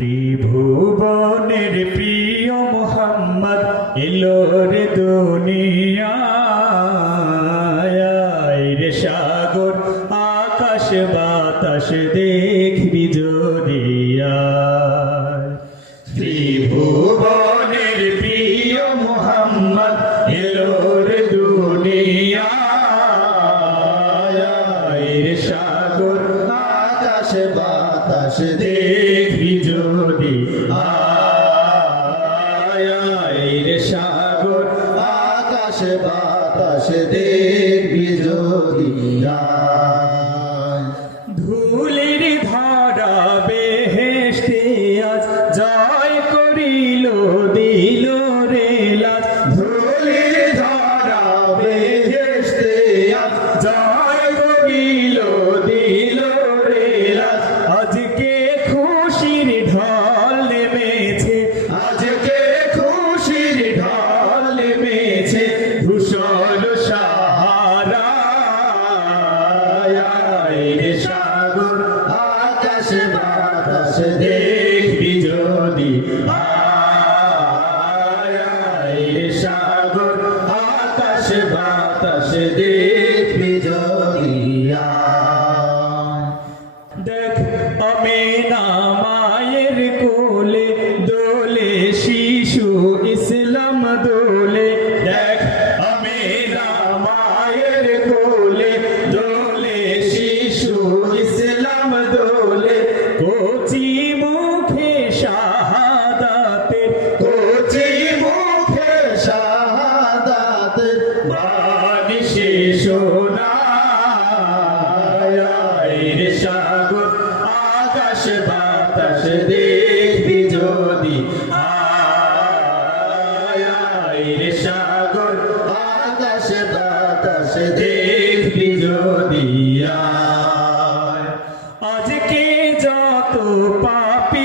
ত্রিভুবনের প্রিয় মোহাম্মদ এলো রে দুনিয়ায়। রে সাগর, আকাশ, বাতাস দেখবি জদিয়া ত্রিভুবনের প্রিয় মোহাম্মদ এলো রে দুনিয়ায়। রে সাগর আকাশ বাতাস দেখি যদি রে সাগর আকাশ বাতাস দেখবি যদি আয়। রে সাগর, আকাশ বাতাস দেখবি যদি আয় রে সাগর, আকাশ বাতাস দেখবি যদি। দেখ, আমি মায়ের যত পাপি